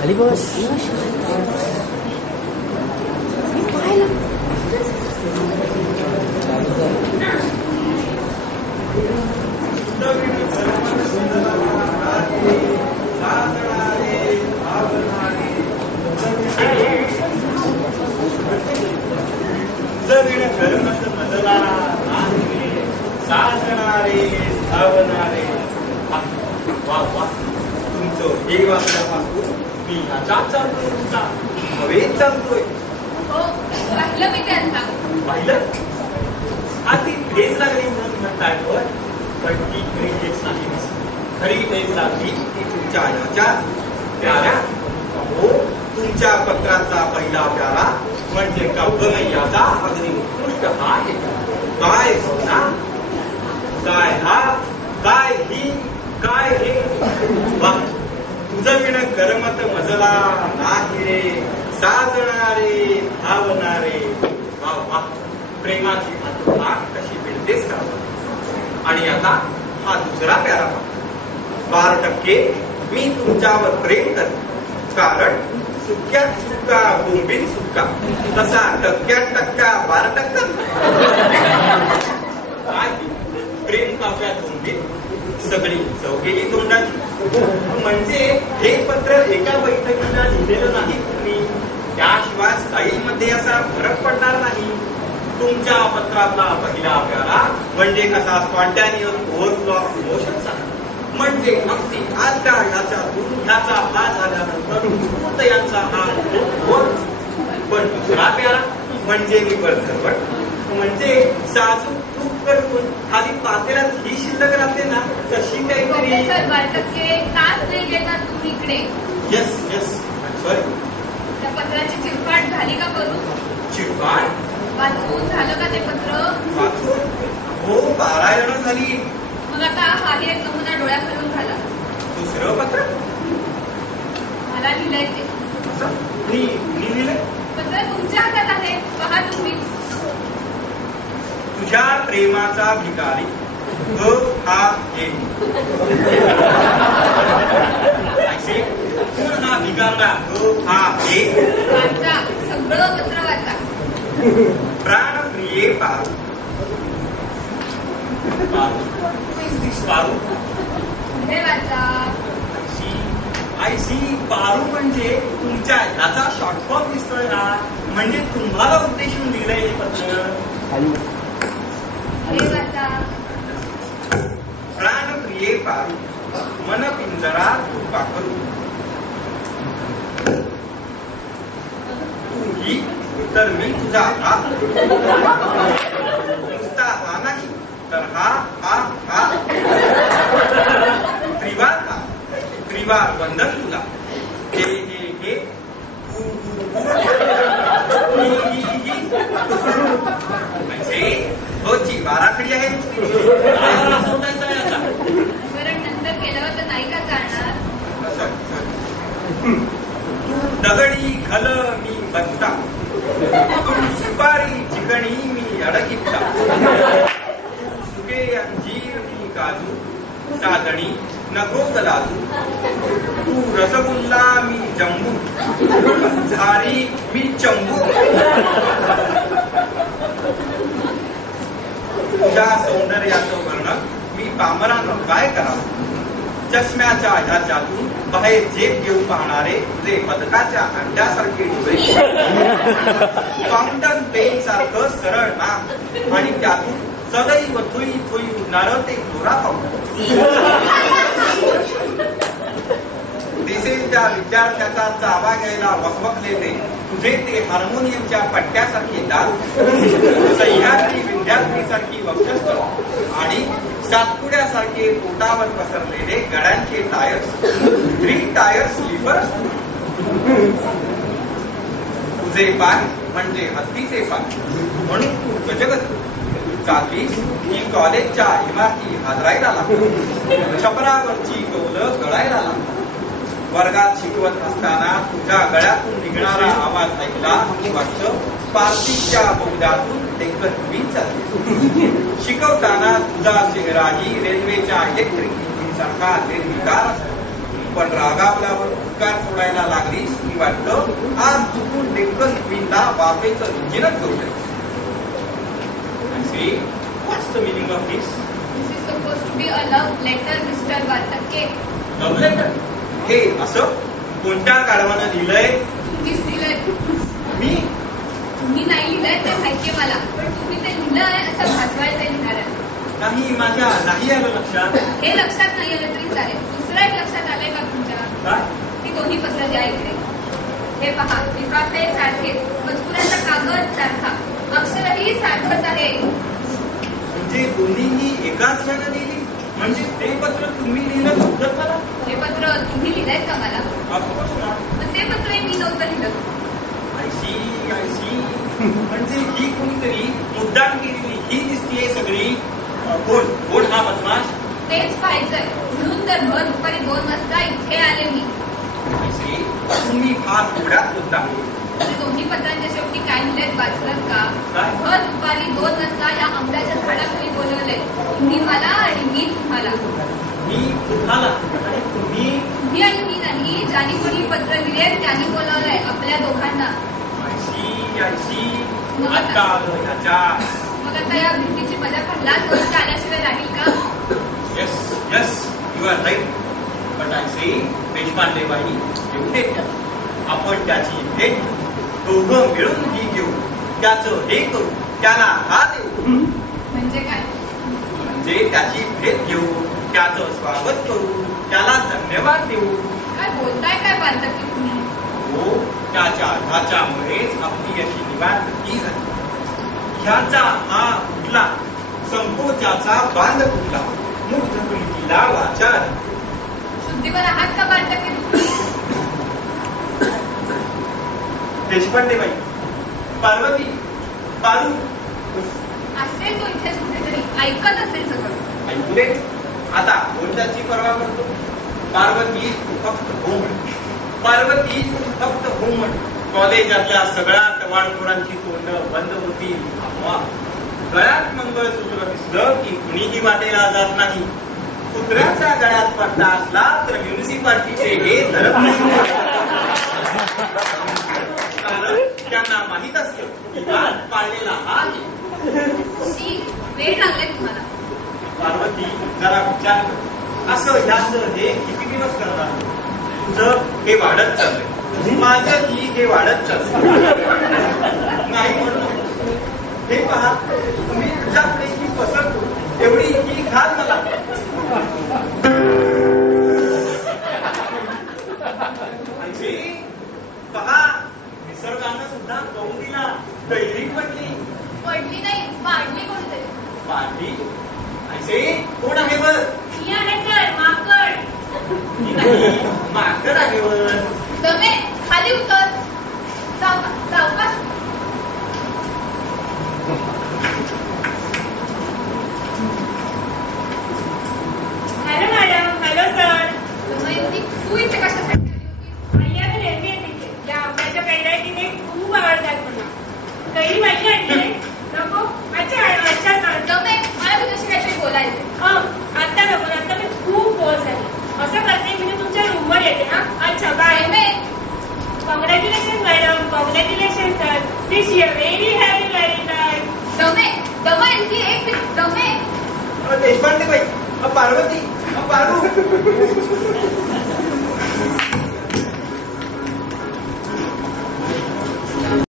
खाली बस. साजणारे धावणारे. वा वा, तुमचं हे वाचल्यापासून मी ह्याच्यात चालतोय, तुमचा हवेत चालतोय. हो, पाहिलं मी त्यांना. पाहिलं? ती ठेच लागली म्हणून म्हणताय, पण ती खरी ठेच नाही. खरी ठेच लागली ती तुमच्या ह्याच्या प्यारा. हो, तुमच्या पत्राचा पहिला प्यारा म्हणजे काव्यमय्याचा अगदी उत्कृष्ट हा आहे. काय भावना, काय हा, काय ही, काय हे. वा, तुझं विण करमत मजला नाही रे, साजणारे धावणारे. वा वा, प्रेमाची आग कशी मिळतेच का. आणि आता हा दुसरा प्यारा. 12% मी तुमच्यावर प्रेम करते, कारण सुक्यात सुक्का बोंबील सुक्का, तसा टक्क्यात टक्का 12%. काय प्रेम काव्यात बोंबील, सगळी चौघेही तोंडाची. म्हणजे हे पत्र एका बैठकीला लिहिलेलं नाही तुम्ही, त्याशिवाय स्टाईलमध्ये असा फरक पडणार नाही. तुमच्या पत्रातला पहिला प्यारा म्हणजे कसा स्पॉन्टॅनियस ओव्हरफ्लो ऑफ इमोशन्स आहे. म्हणजे अगदी आजच्या ह्याच्यातून ह्याचा हा झाल्यानंतर यांचा हा. पण दुसरा प्यारा म्हणजे मी बरझरवट, म्हणजे साजूक तूप करून खाली पातेल्यात ही शिल्लक राहते ना, तशी काहीतरी. 12% तास नाही घेतात तुम्ही इकडे. Yes yes, sorry. त्या पत्राची चिरफाड झाली का करू? चिरफाड वाचून झालं का ते पत्र? वाचून हो, 12 जण झाली. मग आता हाही एक नमुना डोळ्याखालून झाला. दुसरं पत्र मला लिहिलंय ते. मी लिहिलंय. पत्र तुमच्या हातात आहे, पहा तुम्ही. तुझ्या प्रेमाचा भिकारी हा भिकारा हा वाचा, सगळं पत्र वाचा. प्राणप्रिये पारू. पारू हे वाचा. I C. पारू म्हणजे तुमच्या ह्याचा शॉर्ट फॉर्म दिसतोय ना, म्हणजे तुम्हाला उद्देशून लिहिलंय हे पत्र. हे वाचा. प्राणप्रिये पारू, मन पिंजरा तू पाखरू. तू ही तर मी तुझा हा. नुसता हा नाही तर हा हा हा. त्रिवार हा, त्रिवार वंदन तुला. हे हे हे, म्हणजे होची बाराखडी आहे. बरं, नंतर केल्यावर तर नाही का चालणार. दगडी खल मी बसता, सुपारी चिकणी मी अडकिता. सुके अंजीर मी काजू, चादणी नको गलाजू. तू रसगुल्ला मी जम्बू, झारी मी चंबू. तुझ्या सौंदर्याचं वर्णन मी पामरानं काय करावं. चष्म्याच्या ह्याच्यातून बाहेर जेप घेऊन पाहणारे जे पदकाच्या अंड्यासारखे डोळे, फाउंटन पेन सारखं सरळ नाक, आणि त्यातून सदैव थुई थुई उडणारं ते गोरा फाउंटन. दिसेल त्या विद्यार्थ्याचा चावा घ्यायला वकवकलेले तुझे ते हार्मोनियमच्या पट्ट्यासारखे दार, सह्याद्री विद्यार्थीसारखी वक्षस्थ, आणि सातपुड्यासारखे पोटावर पसरलेले गड्यांचे टायर्स, 3 टायर स्लीपर्स. तुझे पाय म्हणजे हत्तीचे पाय, म्हणून तू गजगज चाललीस की कॉलेजच्या इमारती हादरायला लागतात, छपरावरची कौलं गळायला लागतात. वर्गात शिकवत असताना तुझ्या गळ्यातून निघणारा आवाज ऐकला की वाटतं पार्थिवच्या बोगद्यातून टेकत मी चालते. शिकवताना तुझा चेहराही रेल्वेच्या इलेक्ट्रिक इंजिन सारखा निर्विकार असतो, पण रागावल्यावर संस्कार सोडायला लागलीस की वाटतं आज चुकून Deccan क्वीनला बापेचं इंजिनच जोडलंय. What's the meaning of this? This is supposed to be a love letter, Mr. Vartake. Love letter? हे असं कोणत्या कारवानं लिहिलंय? तुम्हीच दिलंय. मी? तुम्ही नाही लिहिलंय ते माहितीये मला, पण तुम्ही ते लिहिलंय असं भासवायचं लिहिणाऱ्या. नाही, माझ्या नाही आलं लक्षात. हे लक्षात नाही आलं तरी चालेल. दुसरं एक लक्षात आलंय का तुमच्या? काय? ती दोन्ही पत्र द्या इकडे. हे पहा, लिफाफे सारखे, मजकुराचा कागद सारखा, अक्षरही सारखंच आहे. म्हणजे दोन्हीही एकाच क्षणात लिहिली? म्हणजे ते पत्र तुम्ही लिहिलं नव्हतं मला? हे पत्र तुम्ही लिहिलंय का मला? ऑफकोर्स ना. पण ते पत्रही मी नव्हतं लिहिलं. I see. म्हणजे ही कोणीतरी मुद्दाम केलेली ही दिसतीये सगळी. कोण हा बदमाश? तेच पाहायचंय म्हणून तर भर दुपारी 2 वाजता इथे आले मी. तुम्ही फार थोड्यात मुद्दाम. म्हणजे दोन्ही पत्रांच्या शेवटी काय लिहिलेत वाचलं का? काय? भर दुपारी 2 वाजता या आंब्याच्या झाडाखाली बोलवलंय. तुम्ही मला आणि मी तुम्हाला. मी तुम्हाला आणि तुम्ही? तुम्ही आणि मी नाही, ज्याने कोणी पत्र लिहिलेत त्यांनी बोलवलंय आपल्या दोघांना. I see. आता आलं ह्याच्या. मग आता या भेटीची मजा पहिलाच गोष्ट आल्याशिवाय राहील का? Yes you are right. But I see Deshpande बाई येऊ दे. आपण त्याची भेट दोघं मिळून ही घेऊ. त्याचं हे करू, त्याला हा देऊ. म्हणजे काय? म्हणजे त्याची भेट घेऊ, त्याचं स्वागत करू, त्याला धन्यवाद देऊ. काय बोलताय काय बांधकी तुम्ही? हो, त्याच्या ढाच्यामुळेच आपली अशी निवांतकी झाली. ह्याचा हा फुटला, संकोचाचा बांध फुटला, मुग्ध कुंतीला वाचा. शुद्धीवर आहात का बांधकी तुम्ही? देशपांडे बाई, पार्वती, पारू असेल तो इथेच कुठेतरी, ऐकत असेल सगळं. ऐकू दे. आता कोणत्याची पर्वा करतो? पार्वती तू फक्त हो म्हण. पार्वती तू फक्त हो म्हण. कॉलेजातल्या सगळ्या टवाळखोरांची तोंड बंद होती. गळ्यात मंगळसूत्र दिसलं की कुणीही वाटेला जात नाही. कुत्र्याच्या गळ्यात पट्टा असला तर म्युनिसिपाल्टीचे हे धरत नाही. त्यांना माहित असतं की आज पाळलेला हा वेळ लागलाय तुम्हाला. पार्वती जरा विचार कर. असं ह्याचं हे किती दिवस करणार? तुझं हे वाढत चाललंय, माझंही हे वाढत चाललंय. नाही म्हणून हे पहा, तुम्ही तुझ्याकडे ही पसंत एवढी ही घाल मला. पहा, निसर्गानं सुद्धा कळून दिला. कैरी पडली नाही, पाडली कोणतरी. पाडली? असे कोण आहे वर? मी आहे सर, माकड. माकड आहे वर. दमे खाली उतर. सावकाश. Hello madam. Hello sir. तू इथे कशासाठी? भैया मी नेहमी येते. त्या आंब्याच्या कैऱ्या खूप आवडतात मला. कैरी माझी आणली नको? अच्छा अच्छा सर. दमे मला तुझ्याशी काहीतरी बोलायचं. आता नको, आता मी खूप बोर झाली. असं करते मी तुमच्या रूमवर येते. हा अच्छा bye. Congratulation madam. Congratulation sir. Wish you very happy valentine. दमे आणखी एक मिनिट. दमे देशपांडे बाई, पार्वती, पारू.